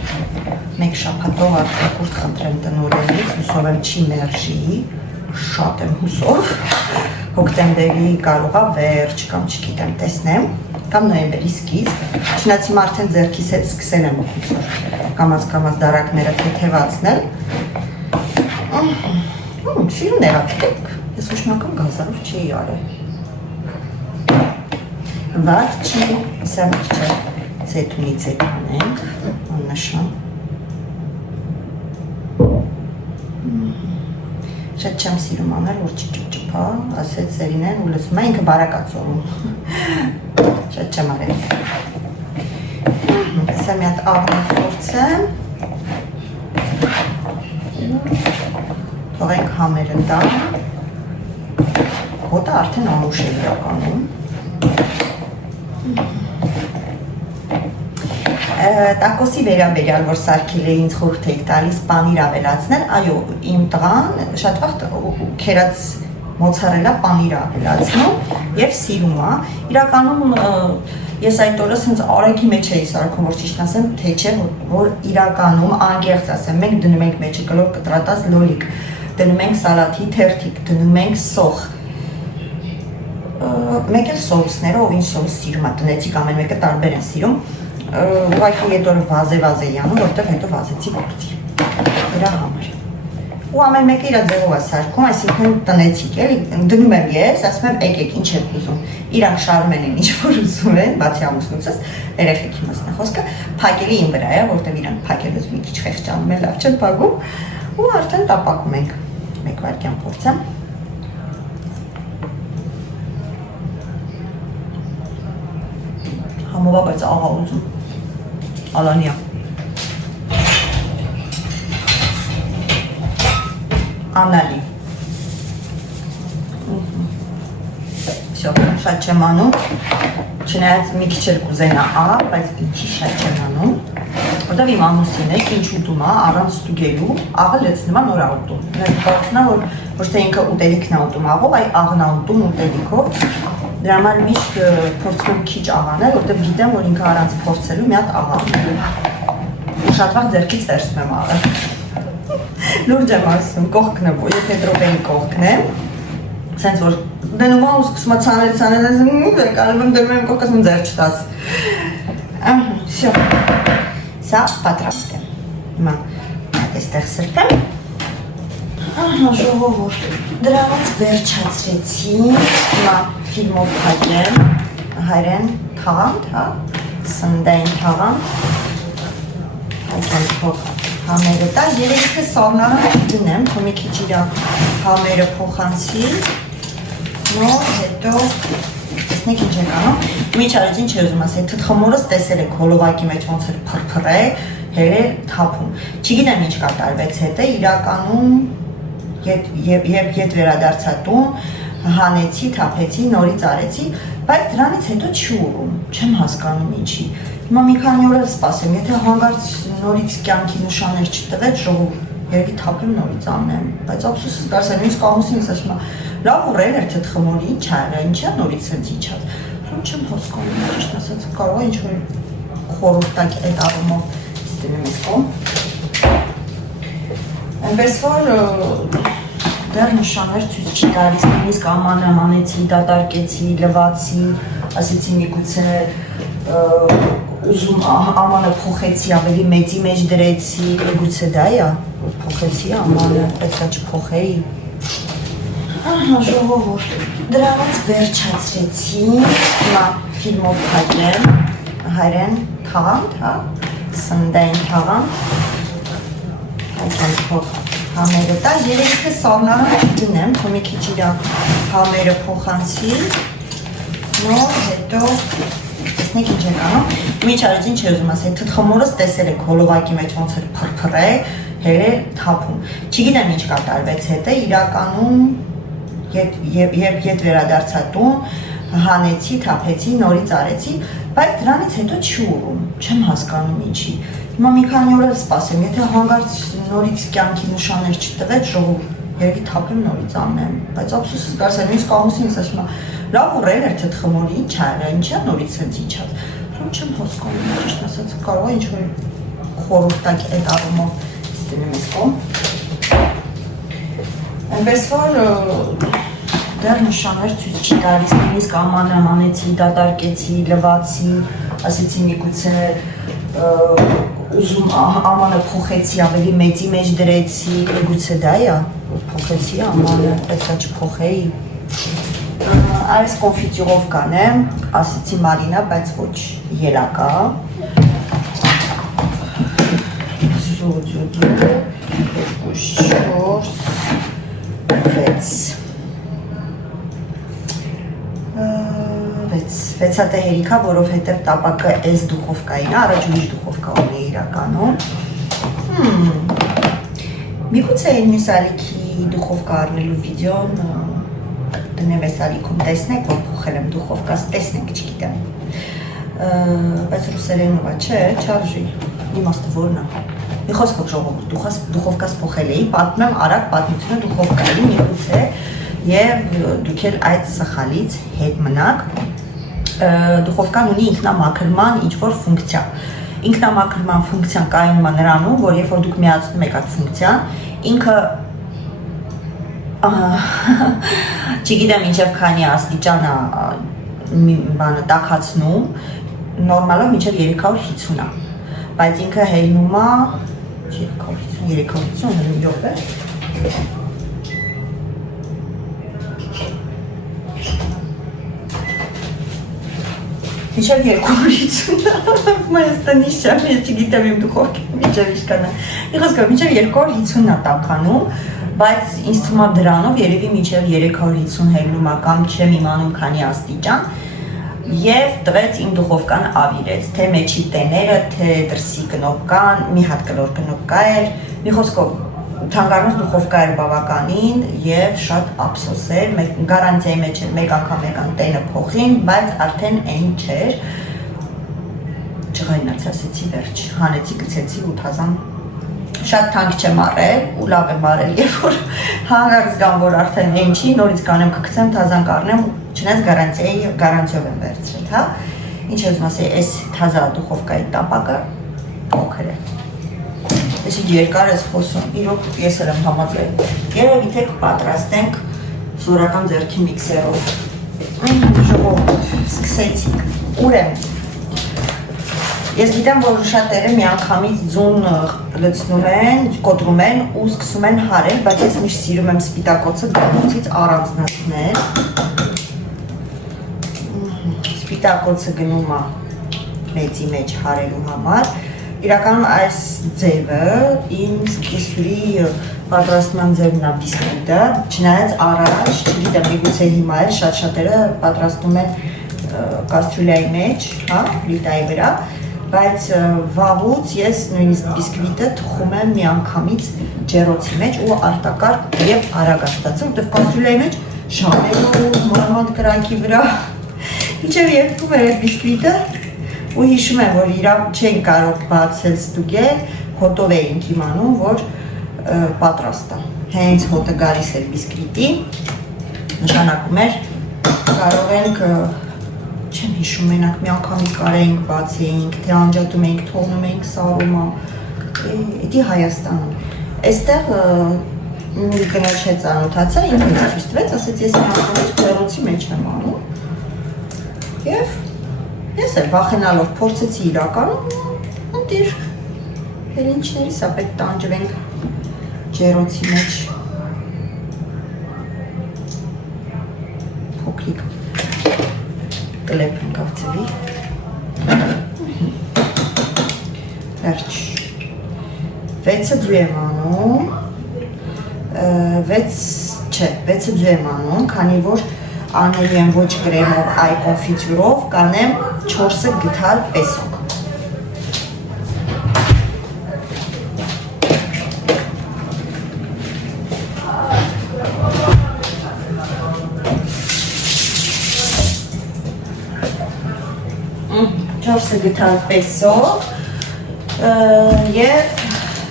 մեկ շաբաթով արձակուրդ խնդրեմ տնօրենից, հուսով եմ չի մերժի, շատ եմ հուսով, հոկտեմբերի կարող է վերջ կամ չգիտեմ տեսնեմ, կամ նոյեմբերի սկիզբ, չնայած հիմա արդեն ձեռքիս հետ սկսել եմ կամաց դարակները թեթևացնել, սիրուն երակեք, ես ոչնական գազարով չի արել, վատ չի, սա միջ չէ, զետունից ետ անենք, աննշան, շատ չեմ սիրում անել, որ չճպա, ասեց Սերինեն ու լսում է ինքը բարակացովում, շատ չեմ արել, սա մի հատ աղնիկ փորձեմ, թողենք համերը տա, հոտը արդեն ամուշ է իրականում, տակոսի վերաբերյալ, որ սարքել է ինձ խորհուրդ եք տալիս պանիր ավելացնել, այո, իմ տղան շատ վաղ քերած մոցարելա պանիր ավելացնում և սիրում է, իրականում ես այդ օրը սենց արագի մեջ էի սարքում, որ ճիշտ ասեմ, թե չէ, որ իրականում անգեղծ ասեմ, մենք դնում ենք մեջը կլոր կտրատած լոլիկ, դնում ենք սալաթի թերթիկ, դնում ենք սոխ, մեկ էլ սոուսները, ով ինչ սոուս սիրում է, տնեցիք ամեն մեկը տարբեր են սիրում, ուղղակի ետ օրը վազե յանում, որտեղ հետո վազեցի գործի, իրա համար։ Ու ամեն մեկը իրա ձևով է սարքում, այսինքն տնեցիք էլի, դնում եմ ես, ասում եմ եկեք ինչ եք ուզում, իրանք շարում են ինչ որ ուզում են, բացի ամուսնուցս, երեխեքի մասն է խոսքը, փակելի իմ վրա է, որտեղ իրանք փակելուց մի քիչ խեղճանում են, լավ չեն փակում, ու արդեն տապակում ենք, մեկ վայրկյան փորձեմ։ Համովա, բայց աղա ուզում, ալանիա։ Անալի։ Շատ չեմ անում, չնայած մի քիչ էլ կուզենա բայց ինչի շատ չեմ անում, որտեղ իմ ամուսին է, ինչ ուտում է, առանց ստուգելու, աղը լեցնում է նոր ուտում։ Ես կարծում եմ, որ ոչ թե ինքը ուտելիքն է ուտում աղով, այլ աղն է ուտում ուտելիքով։ Դրա համար միշտ փորձում եմ քիչ աղանել, որտեղ գիտեմ, որ ինքը առանց փորձելու մի հատ աղա ուտում։ Ու շատ վաղ ձեռքից վերցնում եմ աղը։ Լուրջ եմ ասում, կողքն է, եթե տրոպեի կողքն է, սենց որ դնում է ու սկսում է ցանել, կարում եմ դնում եմ կողքս մն ձեր չտաս։ Всё, սա պատրաստ է, հիմա այստեղ սրբեմ, ժողովուրդ, դրանից վերջացրեցին, հիմա ֆիլմով փակեմ, հայրեն թաղանդ, սնդային թաղանդ, հայրեն փող համերը տա, երեքը սառնարան դնեմ, թո մի քիչ իրա համերը փոխանցի, նոր հետո, տեսնեք ինչ եք անում, միջ արեցին չի ուզում ասել, թթխմորս տեսել եք հոլովակի մեջ ոնց էր փրփր է, հերել թափում, չգիտեմ ինչ կատարվեց հետը, իրականում ետ վերադարձա տուն, հանեցի, թափեցի, նորից արեցի, բայց դրանից հետո չի ուռում, չեմ հասկանում ինչի, հիմա մի քանի օր էլ սպասեմ, եթե հանգարց նորից կյանքի նշաններ չտվեց, ժողովուրդ երևի թափեմ նորից անեմ, բայց ափսոսս կարծեմ, նույնիսկ ամուսինս ասում է, լավ ուռել էր թթխմորի, ինչ ա եղել, ինչա նորից սենց իջած, չեմ հասկանում, ճիշտ ասած, կարող է ինչ-որ խորհուրդակ այդ առումով դնում ես կողմ, այնպես որ դեռ նշաններ ցույց չի տալիս, նույնիսկ ամանրամ անեցի, դատարկեցի, լվացի, ասեցի միգուցե ուզում ամանը փոխեցի, ավելի մեծի մեջ դրեցի, միգուցե դա է, որ փոխեցի ամանը, պետք է չփոխեի։ Ժողովուրդ, դրանից վերջացրեցին, հիմա ֆիլմով փակեմ, հայրեն թաղանդ, սնդային թաղանդ, հայրեն փող համերը տա, երեքը սառնարան դնեմ, թո մի քիչ իրա համերը փոխանցի, նոր հետո, Տեսնեք ինչ եք անում։ Ինչ արեց ինչ ուզում ասել, թթխմորս տեսել եք հոլովակի մեջ ոնց էր փրփրե, հերել թափում։ Չգիտեմ ինչ կատարվեց հետը, իրականում երբ վերադարձա տուն, հանեցի, թափեցի, նորից արեցի, բայց դրանից հետո չի ուռում, չեմ հասկանում ինչի։ Հիմա մի քանի օր էլ սպասեմ, եթե հանգարց նորից կյանքի նշաններ չտվեց, ժողովուրդ, երևի թափեմ նորից անեմ, բայց ափսոսս կարծեմ, ինձ կամուսինս ասում է, լավ ուռել էր թթխմորի, ինչ արա, ինչա նորից հենց իջած։ Համ չեմ հասկանում, ճիշտ ասած, կարող է ինչ-որ խորհուրդակ այդ առումով ստենեմ ես կողմ։ Այնպես որ դեռ նշաններ ցույց չի տալիս, նույնիսկ ամանրամ անեցի, դատարկեցի, լվացի, ասեցի միգուցե ուզում ամանը փոխեցի, ավելի մեծի մեջ դրեցի, միգուցե դա է, որ փոխեցի ամանը, պետքա չփոխեի։ Այս կոնֆիտյուրով կանեմ, ասեցի Մարինա, բայց ոչ ելակա։ Զուդուդու, 6 հերիքա, որովհետև տապակը այս դուխովկային է, առաջ ուրիշ դուխովկա ունի իրականում։ Միգուցե այն մյուս ալիքի դուխովկա առնելու վիդեոն դնեմ այս ալիքում տեսնեք, որ փոխել եմ դուխովկաս, տեսնեք, չգիտեմ։ Բայց ռուսերենով է, չէ, չարժի, իմաստը որն է։ Մի խոսքով ժողովուրդ, դուխովկաս փոխել էի, պատմեմ արագ պատմությունը դուխովկայի, միգուցե եւ դուք էլ այդ սխալից հետ մնաք։ Դուխովկան ունի ինքնամաքրման ինչ-որ ֆունկցիա։ Ինքնամաքրման ֆունկցիան կայանում է նրանում, որ երբ որ դուք միացնում եք այդ ֆունկցիան, ինքը չգիտեմ ինչև քանի աստիճան բանը տաքացնում, նորմալով մինչև 350 է, բայց ինքը հելնում է 350 րոպե։ Մինչև 250 մայս տնիշ չեմ, ես չգիտեմ իմ դուխովքի մինչև իշկան է։ Մի խոսքով, մինչև 250 է տաքանում, բայց ինձ թվում է դրանով երևի մինչև 350 հելնում է կամ չեմ իմանում քանի աստիճան և տվեց իմ դուխովկան ավիրեց, թե մեջի տեները, թե դրսի կնոպկան, մի հատ կլոր կնոպկա էր, մի խոսքով թանգարանոց դուխովկա էր բավականին և շատ ափսոս էր, գարանտիայի մեջ էր մեկ անգամ տենը փոխին, բայց արդեն այն չէր, չղայնաց ասեցի վերջ, հանեցի գցեցի 8000, շատ թանկ չեմ առել ու լավ եմ առել, երբ որ հանգարց գամ, որ արդեն այն չի, նորից կանեմ կգցեմ, թազան կառնեմ, չնայած գարանտիով եմ վերցրել, հա, ինչ ես ասել, այս թազա դուխովկայի տապակը փոքր է։ Ես ինչ երկար ես խոսում, իրոք ես էլ եմ համաձայն, երևի թե կպատրաստենք զորական ձեռքի միքսերով, ժողովուրդ, սկսեցինք, ուր եմ, ես գիտեմ, որ շատերը միանգամից ձուն լցնում են, կոտրում են ու սկսում են հարել, բայց ես միշտ սիրում եմ սպիտակոցը գանոցից առանձնացնել, սպիտակոցը գնում է մեծի մեջ հարելու համար, իրականում այս ձևը իմ կիսուրի պատրաստման ձևն է բիսկվիտը, չնայած առաջ, չգիտեմ, միգուցե հիմա էլ շատ-շատերը պատրաստում են կաստրուլայի մեջ, հա, պլիտայի վրա, բայց վաղուց ես նույնիսկ բիսկվիտը թխում եմ միանգամից ջեռոցի մեջ ու արտակարգ և արագ ստացում, որտեղ կաստրուլայի մեջ ժամերով, մանավանդ կրակի վրա, մինչև երբում էր այդ բիսկվիտը ու հիշում եմ, որ իրավ չեն կարող բացել ստուգել, հոտով էինք իմանում, որ պատրաստ է։ Հենց հոտը գալիս էր բիսկվիտի, նշանակում էր կարող ենք, չեմ հիշում, մենակ մի անգամից կարեինք բացեինք, թե անջատում էինք, թողնում էինք սարումը, էդի Հայաստանում։ Այստեղ մի կնոջ հետ ծանոթացա, ինքը ինձ ցույց տվեց, ասեց ես իմ անգամից ջեռոցի մեջ եմ անում և ես էլ վախենալով փորձեցի իրականում, ընտիր, հելինչների սա պետք տանջվենք ջեռոցի մեջ, փոքրիկ կլեպ ընկավ ձվի, վերջ, 6 ձու եմ անում, 6 ձու եմ անում, քանի որ անելու եմ ոչ կրեմով, այ կոնֆիտյուրով, կանեմ 4 գթալ պեսոկ։ Չորսը գթալ պեսոկ և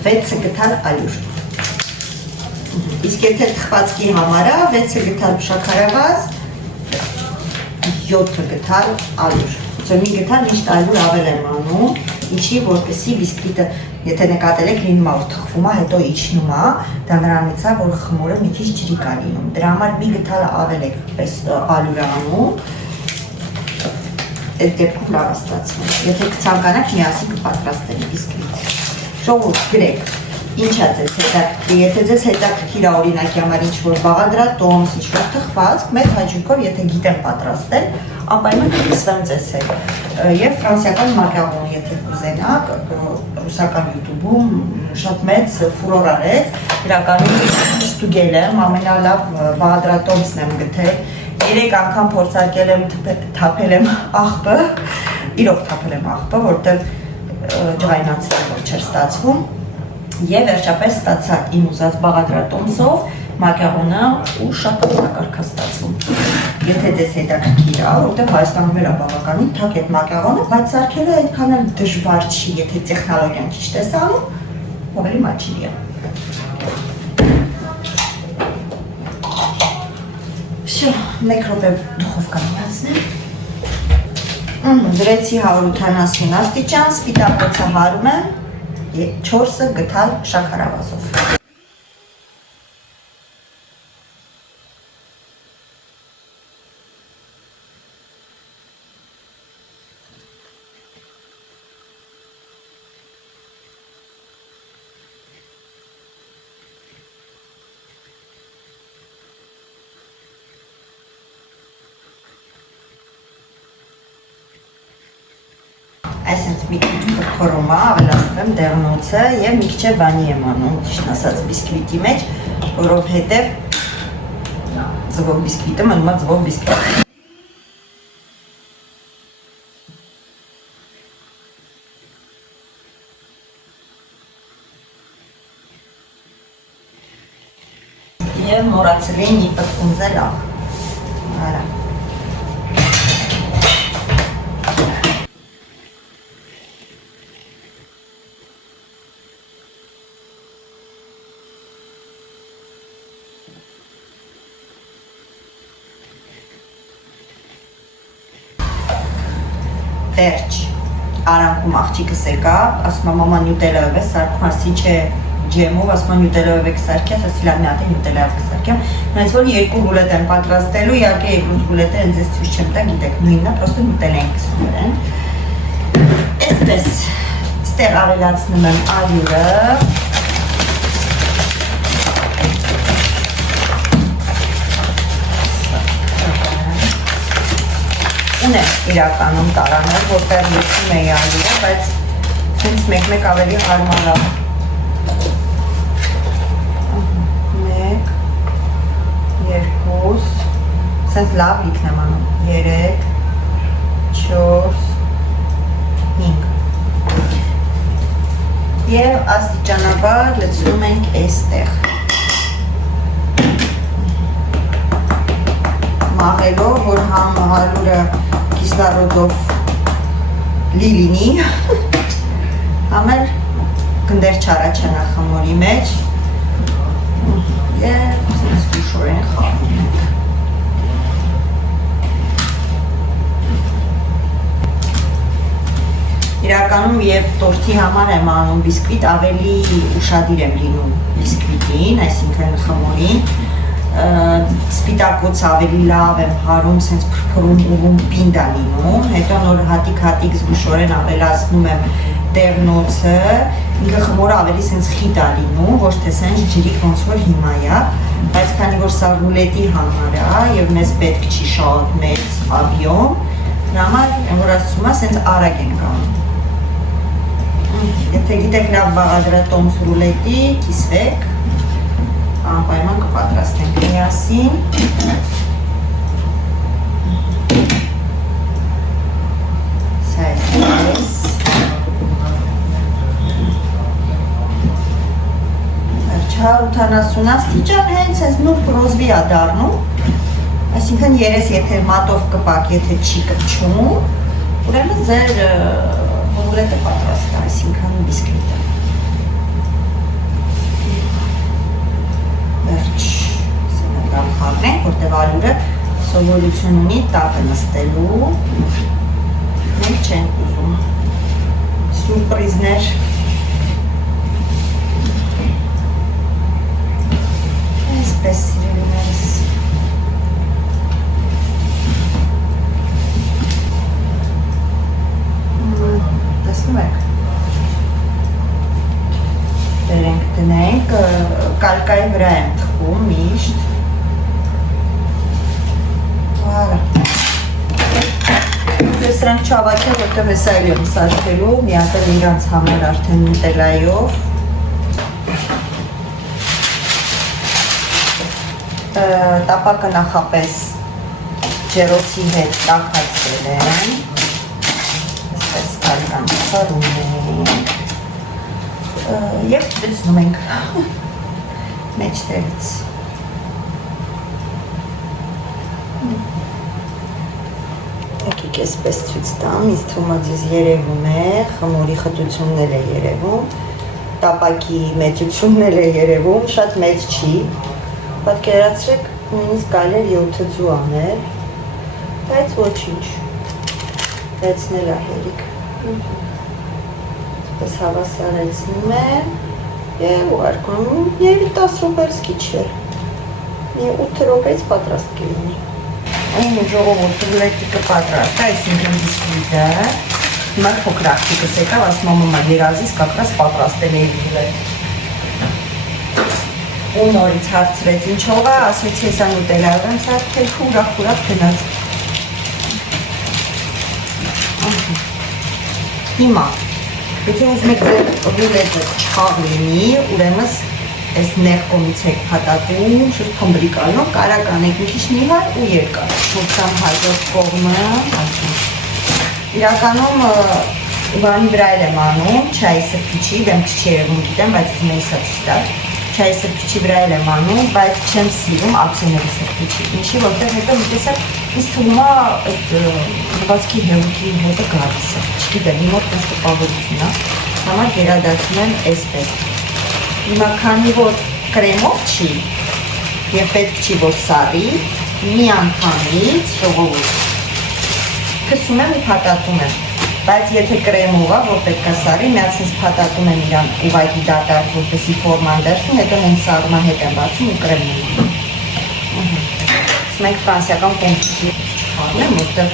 6 գթալ ալյուր։ Իսկ եթե թխվածքի համարա 6 գթալ շաքարավազ, 7 գթալ ալյուր։ Մի գթալ միշտ ալյուր ավել եմ անում, ինչի որպեսի բիսկվիտը, եթե նկատել եք լինում որ թխվում է, հետո իջնում է, դա նրանից է, որ խմորը մի քիչ ջրիկ է լինում։ Դրա համար մի գթալ ավել եք ալյուր անում, այդ դեպքում լավ է ստացվում։ Եթե կցանկանաք, միասին կպատրաստեք բիսկվիտ։ Ժողովուրդ, գրեք, ինչ է ձեզ հետաքրքիր, եթե ձեզ հետաքրքիր է օրինակի համար ինչ-որ բաղադրատոմս, ինչ-որ թխվածք, մեր հաճույքով, եթե գիտեմ պատրաստել, անպայման կհիսվեմ ձեզ հետ։ Եվ ֆրանսիական մակարոն, եթե կուզենաք, ռուսական յութուբում շատ մեծ ֆուրոր արեց, իրականում ստուգել եմ, ամենալավ բաղադրատոմսն եմ գտել, 3 անգամ փորձարկել եմ, թափել եմ աղբը, իրոք թափել եմ աղբը, որտեղ ջղայնացել որ չէր ստացվում, և վերջապես ստացա իմ ուզած բաղադրատոմսով մակարոնը ու շատ օրակարգ է ստացվում։ Եթե ձեզ հետաքրքիր է, որտեղ Հայաստանում էլ է բավականին թակ այդ մակարոնը, բայց սարքելը այդքան էլ դժվար չի, եթե տեխնոլոգիան ճիշտ է անում, ավելի մաչելի է։ Всё, 1 րոպե դուխովկա միացնեմ։ Դրեցի 180 աստիճան, սպիտակոցը հարում եմ 4 գթալ շաքարավազով։ Այսինց մի քիչ փորոմա, ավելացնում եմ դեղնոցը և մի քիչ վանի եմ անում, ճիշտ ասած բիսկվիտի մեջ, որովհետև ձվով բիսկվիտը մնում է ձվով բիսկվիտ։ Եվ մոռացել էի մի պտկունձել աղ։ Արա։ Վերջ, արանքում աղջիկս եկա, ասում է մամա նյուտելայով է սարքում, ասի չէ ջեմով, ասում է նյուտելայով եք սարքի, ասի լավ մի հատ է նյուտելայով կսարքեմ, նայց որ 2 ռուլետ եմ պատրաստելու, իհարկե 2 ռուլետը հենց ես ցույց չեմ տա, գիտեք, նույնն է, պրոստը նյուտելա ենք կսում են։ Այսպես, ստեղ ավելացնում եմ ալյուրը, ունեմ իրականում տարաներ, որտեղ լուծում էի ալյուրը, բայց սենց մեկ-մեկ ավելի հարմարավ։ 1, 2, սենց լավ լիքն եմ անում, 3, 4, 5։ Եվ աստիճանաբար լցնում ենք այստեղ։ Մաղելով, որ համ ալյուրը կիսլարոդով լի լինի, համ էլ գնդեր չառաջանա խմորի մեջ և զգուշորեն խաղում ենք։ Իրականում և տորթի համար եմ անում բիսկվիտ, ավելի ուշադիր եմ լինում բիսկվիտին, այսինքն խմորին, սպիտակոց ավելի լավ եմ հարում, սենց փրփրում ուղում պինդ է լինում, հետո նոր հատիկ-հատիկ զգուշորեն ավելացնում եմ դեղնոցը, ինքը խմորը ավելի սենց խիտ է լինում, ոչ թե սենց ջրիկ ոնց որ հիմա է, բայց քանի որ սա ռուլետի համար է և մեզ պետք չի շատ մեծ աբյոմ, դրա համար որ ասում է սենց արագ ենք անում։ Եթե գիտեք լավ բաղադրատոմս ռուլետի, կիսվեք, անպայման կպատրաստենք միասին։ 80 աստիճան, հենց այս նուրբ ռոզվի է դառնում, այսինքն երես եթե մատով կպակ, եթե չի կպչում, ուրեմն ձեր օմլետը պատրաստ է, այսինքն բիսկվիտը։ Վերջ, սենական խաղնենք, որտև Ալյուրը սովորություն ունի տապը նստելու, մենք չենք ուզում սուրպրիզներ։ Այսպես սիրելիներս։ Տեսնում եք։ Դերենք դնենք, կալկայի վրա եմ թխում միշտ։ Վարը։ Ես սրանք չավակել, որտև ես այլ եմ սարքելու, միատել իրանց համար արդեն նուտելայով։ Տապակը նախապես ջերոցի հետ տաքացել եմ, այսպես կալկան սարում ենք և դրսնում ենք մեջտեղից։ Եկեք այսպես ցույց տամ, ինձ թվում է ձեզ երևում է, խմորի խտությունն էլ է երևում, տապակի մեծությունն էլ է երևում, շատ մեծ չի, պատկերացրեք նույնիսկ կարելի է 7 ձու անել, բայց ոչինչ, վերցնել է հերիք, այսպես հավասարեցնում եմ և ուղարկում, երևի 10 րոպե չէ, 8 րոպեից պատրաստ կլինի։ Այն ժողովուրդ ռուլետիկը պատրաստ է, այսինքն բիսկվիտը, հիմա փոքր աղջիկս եկավ, ասում է մամա երազիս կակրաս պատրաստել էի ռուլետ։ Ու նորից հարցրեց ինչով է, ասեցի հեսա նուտելայով եմ սարքել, ուրախ գնաց։ Հիմա, եթե ուզում եք ձեր ռուլետը չխաղ լինի, ուրեմն այս նեղ կողմից եք փաթաթում, շուտ թմբրիկ անում, կարակ անեք մի քիչ նիհար ու երկար։ Շուտամ հաջորդ կողմը, իրականում բանի վրա եմ անում, չայի սրբիչի, դեմք չի երևում գիտեմ, բայց ուզում եմ իսա ցույց տալ, չայի սրբիչի վրա եմ անում, բայց չեմ սիրում ափսեների սրբիչի, ինչի որտեղ հետո մի տեսակ ինձ թվում է այդ լվացքի հեղուկի հետը գալիս է, չգիտեմ, իմ մոտ այս տպավորություն է, համար գերադասում եմ այսպես։ Հիմա քանի որ կրեմով չի և պետք չի որ սարի, մի անգամից ժողովուրդ քսում եմ ու փաթաթում եմ, բայց եթե կրեմով է, որ պետք է սարի, միացնից փաթաթում եմ իրան ուղղակի դատարկ, որպեսզի ֆորման դարձնում, հետո հենց սարումը հետ եմ բացում ու կրեմում եմ։ Մենք ֆրանսիական կոմպուտի չխառնեմ, որտեղ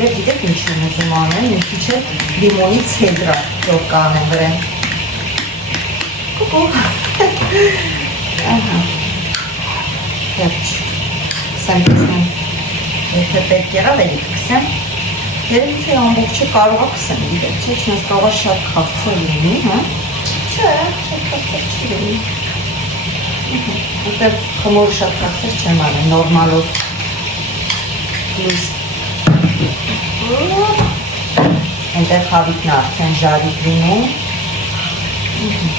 և գիտեք ինչ եմ ուզում անեմ, մի քիչ է լիմոնի ցեդրա որ կանեմ վրան։ Կուկու։ Ահա։ Վերջ։ Կսեմ կսեմ։ Եթե պետք եղավ էլի կքսեմ։ Երևի թե ամբողջը կարող է կսեմ, գիտեք, չէ, չնայած կարող է շատ քաղցր լինի, հա։ Չէ, շատ քաղցր չի լինի։ Որտև խմորը շատ քաղցր չեմ անում, նորմալով։ Պլյուս Այնտեղ հավիքն արդեն ժարիկ լինում,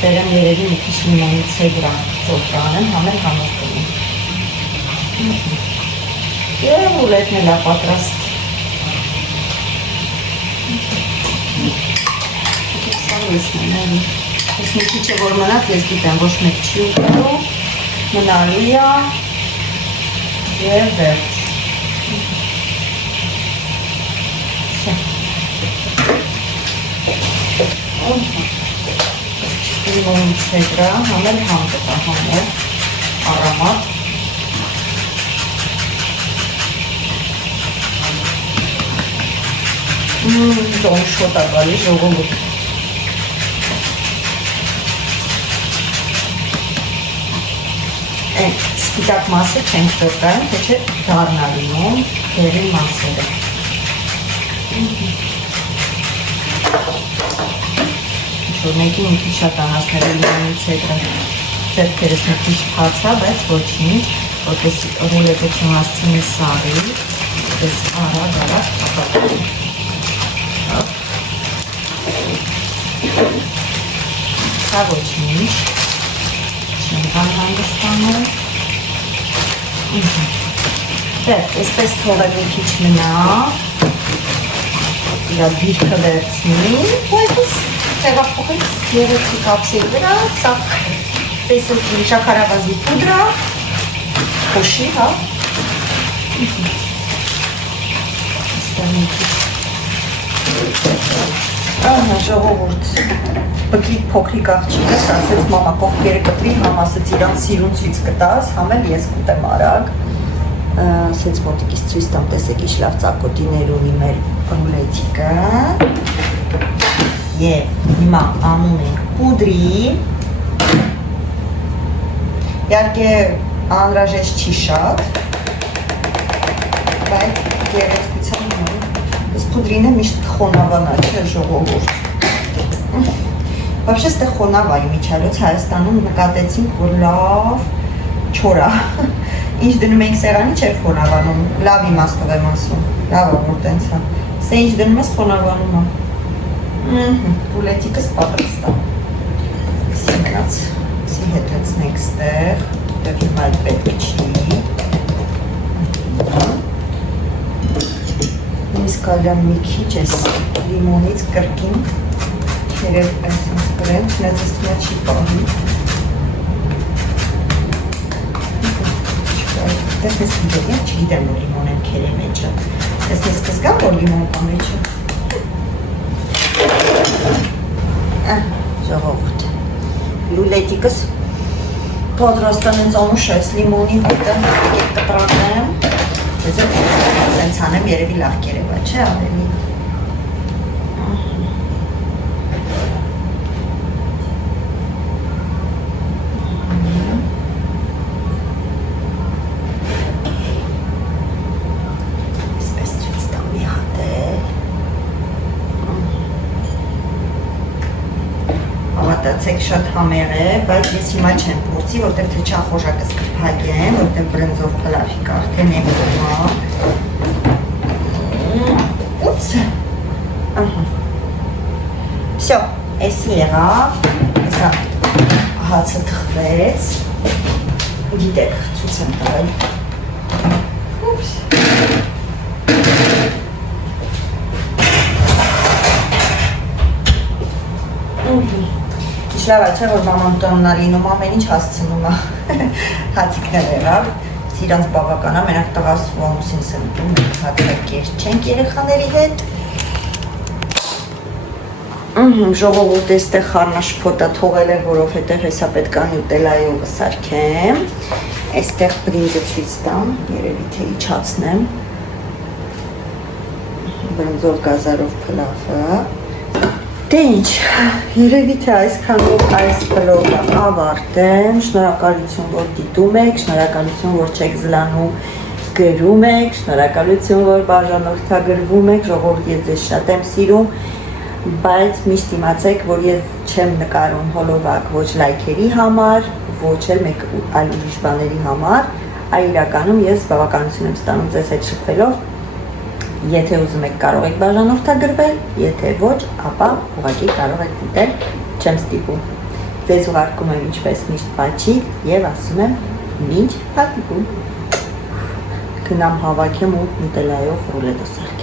բերեմ երևի մի քիչ լիմոնի ցեդրա ծոտ կանեմ, համել համով կլին։ Եվ ռուլետն էլ է պատրաստ։ Ես մի քիչ է որ մնաց, ես գիտեմ, ոչ մեկ չի ուտելու, մնալու է և վերջ։ Լիմոնի ցեդրա, համել համ կտա, համել առամատ։ Դոն շոտ է գալի ժողովուրդ։ Այն սպիտակ մասը չենք տորկայում, թե չէ դառնա լինում դերի մասերը։ Որ մեկի մի քիչ շատ անասները լիմոնի ցեդրը ձեռքերս մի քիչ թացա, բայց ոչինչ, որպեսզի ռուլետը չհասցնի սարի, այս արագ փաթաթում։ Սա ոչինչ։ Չեմ հանգստանում։ Դե, այսպես թողել մի քիչ մնա։ Իրա դիրքը վերցնի, այդպես տեղափոխել գեղեցիկ ափսեի վրա, սա տեսնի շաքարավազի պուդրա, խոշի, հա։ Ահա, ժողովուրդ, բկլիկ փոքրիկ աղջիկս, ասեց մամա կողքերը կտրի, համ ասեց իրան սիրուն ցույց կտաս, համ էլ ես կուտեմ արագ։ Սենց մոտիկից ցույց տամ, տեսեք ինչ լավ ծակոտիներ ունի մեր ռուլետիկը։ Եվ հիմա անում ենք պուդրի։ Իհարկե անհրաժեշտ չի շատ, բայց գեղեցկության համար այս պուդրին է միշտ խոնավանա, չէ ժողովուրդ։ Вообще ստե խոնավա իմիջալոց Հայաստանում նկատեցինք, որ լավ չորա։ Ինչ դնում ենք սեղանի չէր խոնավանում, լավ իմաստով եմ ասում, լավ որ տենց է։ Սա ինչ դնում ես խոնավանում է։ Ռուլետիկս պատրաստ է։ Սինքնած, սի հետեցնենք ստեղ, դեռ հիմա այդ պետք չի։ Ես կալյամ մի քիչ ես լիմոնից կրկին, երև այսինց կրեմ, չնայած ես չի պահի։ Տեսնես իդեգեն, չգիտեմ, որ լիմոն եմ կեր է մեջը։ Տեսնես կզգամ, որ լիմոն կա մեջը։ Ժողովուրդ, լուլետիկս պատրաստան ինձ անուշ ես լիմոնի հոտը եկեք կտրատեմ։ Ես եմ ցանեմ երևի լավ կերևա, չէ ավելի։ Հավատացեք շատ համեղ է, բայց ես հիմա չեմ փորձի, որտեղ թե չախոժակս կփակեմ, որտեղ բրնձով փլավիկ արդեն եմ դումա։ Ուps։ Ահա։ Всё, էսի եղավ, հեսա հացը թխվեց, գիտեք, ցույց եմ տվել։ Ուպս։ Շլավ է, չէ, որ մաման տոննա լինում, ամեն ինչ հասցնում է, հացիկներ եղավ, իրանց բավական է, մենակ տղաս ու ամուսինս եմ դում, հացակեր չենք երեխաների հետ։ Ժողովուրդ էստեղ խառնաշփոթը թողել է, որովհետև հեսա պետք է նյուտելայով սարքեմ, էստեղ բրինձը ցույց տամ, երևի թե իջացնեմ, բրնձով գազարով փլավը։ Դե ինչ, երևի թե այսքանով այս վլոգը ավարտեմ, շնորհակալություն, որ դիտում եք, շնորհակալություն, որ չեք զլանում, գրում եք, շնորհակալություն, որ բաժանորդագրվում եք, ժողովուրդ ես ձեզ շատ եմ սիրում, բայց միշտ իմացեք, որ ես չեմ նկարում հոլովակ ոչ լայքերի համար, ոչ էլ մեկ այլ ուրիշ բաների համար, այլ իրականում ես բավականություն եմ ստանում ձեզ հետ շփվելով։ Եթե ուզում եք կարող եք բաժանորդագրվել, եթե ոչ, ապա ուղղակի կարող եք դիտել, չեմ ստիպում։ Ձեզ ուղարկում եմ ինչպես միշտ պաչիկ եւ ասում եմ մինչ հանդիպում։ Գնամ հավաքեմ ու նուտելայով ռուլետը սարքեմ։